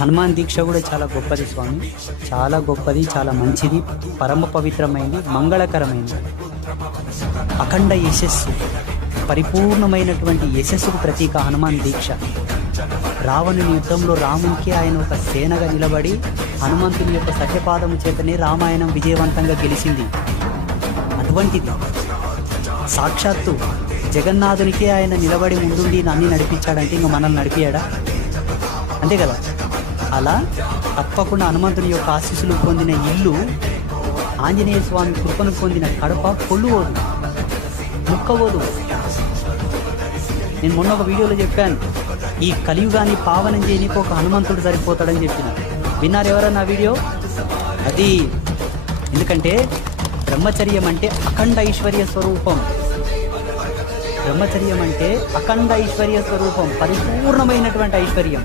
హనుమాన్ దీక్ష కూడా చాలా గొప్పది స్వామి, చాలా గొప్పది, చాలా మంచిది, పరమ పవిత్రమైనది, మంగళకరమైనది. అఖండ యశస్సు, పరిపూర్ణమైనటువంటి యశస్సుకు ప్రతీక హనుమాన్ దీక్ష. రావణుని యుద్ధంలో రామునికి ఆయన ఒక సేనగా నిలబడి హనుమంతుని యొక్క సత్యపాదము చేతనే రామాయణం విజయవంతంగా గెలిచింది. అటువంటిది సాక్షాత్తు జగన్నాథునికే ఆయన నిలబడి ముందుండి అన్ని నడిపించాడంటే ఇంకా మనల్ని నడిపాడా? అంతే కదా. అలా తప్పకుండా హనుమంతుని యొక్క ఆశీస్సులు పొందిన ఇల్లు, ఆంజనేయ స్వామి కృపను పొందిన కడప పొల్లువోదు, ముక్కవోదు. నేను మొన్న ఒక వీడియోలో చెప్పాను, ఈ కలియుగాన్ని పావనం చేయనీకి ఒక హనుమంతుడు సరిపోతాడని చెప్పిన. విన్నారు ఎవరన్నా వీడియో? అది ఎందుకంటే బ్రహ్మచర్యం అంటే అఖండ ఐశ్వర్య స్వరూపం. బ్రహ్మచర్యం అంటే అఖండ ఐశ్వర్య స్వరూపం, పరిపూర్ణమైనటువంటి ఐశ్వర్యం.